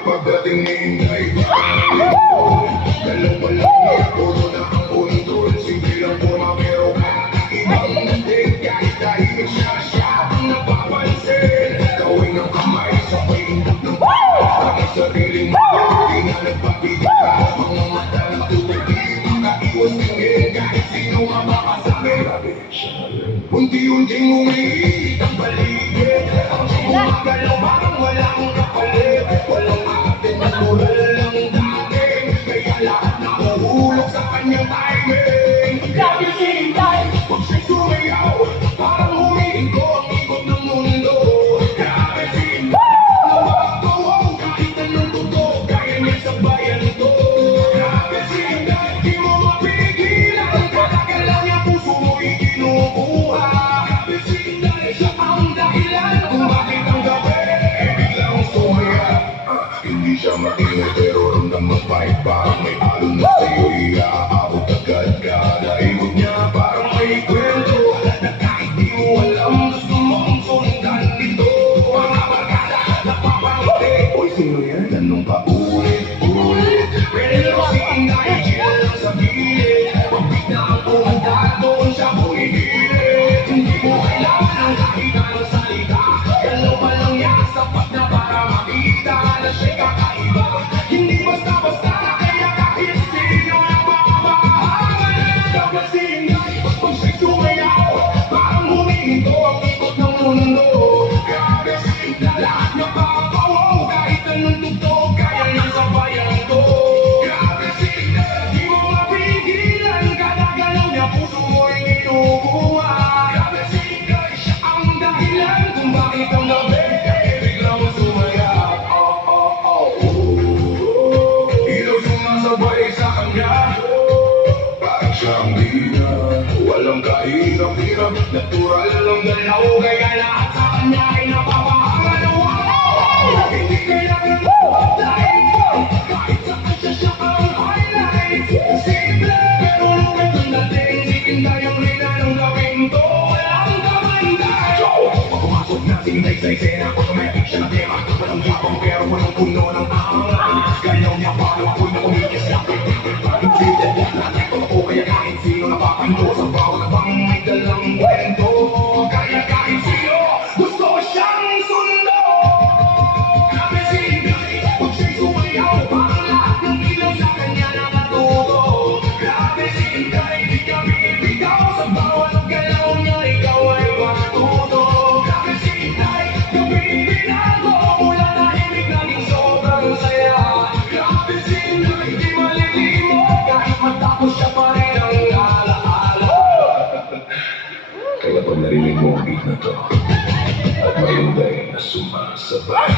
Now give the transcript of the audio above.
Pagdating ni Inday, dalawa lang puro na ang control. Sige lang pumapero ka, ibang dating kahit tahimik siya ang napapansin. Gawin ang kamay sa paindot ng ang sariling mo, di na nagpapigil ka. Mga mata na tutupi, makaiwas tingin kahit sino ang makasabi. Unti-unting umiinit ang paligid, ang sumagalaw parang walang kapalit. Walang atin natural lang dating, kaya lahat nahuhulog sa kanyang timing. Grabe si Inday, pag siya'y sumayaw, parang humihinto ang ikot ng mundo. Grabe si Inday, napakawaw kahit anong totoo, kaya niya sa bayan ito. Grabe si Inday, di mo mapigilan, katagalaw niya puso mo'y kinukuha. Grabe si Inday, siya ang dahilan kung bakit ang gabi biglang sumaya. Hindi siya maingay pero ramdam ang fight, parang may alon na sa'yo iaabot agad ka. Naikot niya parang may kwento na kahit di mo alam, gusto mong sundan dito. Mga barkada napapangiti, oy sino yan? Ganun pa ulit. Pero si Inday chill lang sa gilid, pag biglang pumunta doon siya bumigilit. Hindi mo kailangan ng kahit anong salita, dalawa lang yan sapat na para makita na siya'y kakaiba. Hindi basta-basta na kaya kahit sino na makabahaman. Grabe si Inday, pag siya'y sumayaw, parang humihinto ang ikot ng mundo. Grabe si Inday, lahat niya papawaw, kahit anong tugtog, kaya niya sabayan ko. Grabe si Inday, di mo mapigilan, kada galaw niya puso mo'y kinukuha. Grabe si Inday, siya ang dahilan kung bakit ang gabi biglang sumayaw. Ilaw sumasabay sa kanya, parang siyang bina, walang kahirap-hirap, natural lang galaw, kaya lahat sa kanya ay napapahangan. Wow! Hindi kailangan mag-light, kahit saan siya ang highlight. Simple pero lupit ang dating, si Inday ang rina ng gawin to, walang kamantay. Pag pumasok na si Inday sa eksena, automatic siya na tema, walang yapang pero walang puno ng angas. Galaw niya parang ako'y na kumikis na pagkakit natin ko, kaya kahit sino napapanto sa bawat bang may dalang kwento. Kaya kahit sino gusto siyang sundo. Grabe si Inday, pag siya'y sumayaw, parang lahat ng ilaw sa kanya nakatuto. Grabe si Inday, di ka binibigaw, sa bawat galaw niya ikaw ay matuto. Grabe si Inday, gabi binago, mula tahimik naging sobrang saya. Grabe si Inday, di malilimot, kahit matapos siya pa rin ang alaala. Kaya pag narinig mo ang beat na to, at may Inday na sumasabay,